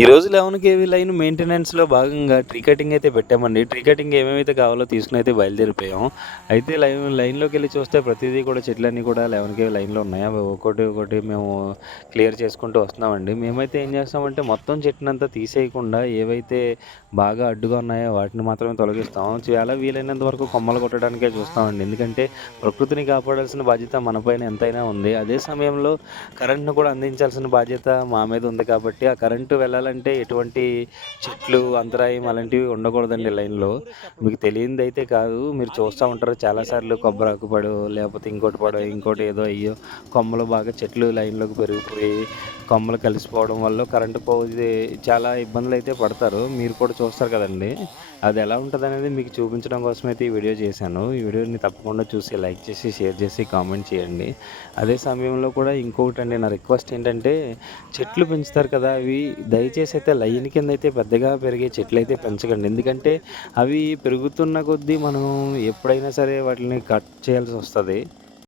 ఈరోజు 11 KV line మెయింటెనెన్స్‌లో భాగంగా tree cutting అయితే పెట్టామండి. ట్రీ కటింగ్ ఏమేమైతే కావాలో తీసుకొని అయితే బయలుదేరిపోయాం. అయితే లైన్‌లోకెళ్ళి చూస్తే ప్రతిదీ కూడా చెట్లన్నీ కూడా 11 కేవీ లైన్‌లో ఉన్నాయి. అవి ఒక్కోటి ఒక్కోటి మేము క్లియర్ చేసుకుంటూ వస్తున్నామండి. మేమైతే ఏం చేస్తామంటే మొత్తం చెట్టునంతా తీసేయకుండా ఏవైతే బాగా అడ్డుగా ఉన్నాయో వాటిని మాత్రమే తొలగిస్తాం. చాలా వీలైనంత వరకు కొమ్మలు కొట్టడానికే చూస్తామండి. ఎందుకంటే ప్రకృతిని కాపాడాల్సిన బాధ్యత మన పైన ఎంతైనా ఉంది. అదే సమయంలో కరెంట్‌ను కూడా అందించాల్సిన బాధ్యత మా మీద ఉంది కాబట్టి, ఆ కరెంటు వెళ్ళాలంటే ఎటువంటి చెట్లు, అంతరాయం అలాంటివి ఉండకూడదండి లైన్‌లో. మీకు తెలియనిదైతే కాదు. మీరు చూస్తా ఉంటారు చాలా సార్లు కొబ్బరాకు పడో, లేపోతే ఇంకోటి పడో, ఇంకోటి ఏదో అయ్యో కొమ్మలు బాగా చెట్లు లైన్‌లోకి పెరిగిపోయి, కొమ్మలు కలిసిపోవడం వల్ల కరెంటు పోతే చాలా ఇబ్బందులైతే పడతారు. మీరు కూడా చూస్తారు కదండీ! అదెలా ఉంటదనేది మీకు చూపించడం కోసమైతే ఈ వీడియో చేశాను. ఈ వీడియోని తప్పకుండా చూసి లైక్ చేసి, షేర్ చేసి, కామెంట్ చేయండి. అదే సమయంలో కూడా ఇంకొకటండి నా రిక్వెస్ట్ ఏంటంటే, చెట్లు పెంచుతారు కదా! అవి దయచేసి అయితే లైన్ కిందయితే పెద్దగా పెరిగే చెట్లయితే పెంచకండి. ఎందుకంటే అవి పెరుగుతున్న కొద్దీ మనం ఎప్పుడైనా సరే వాటిని కట్ చేయాల్సొస్తది.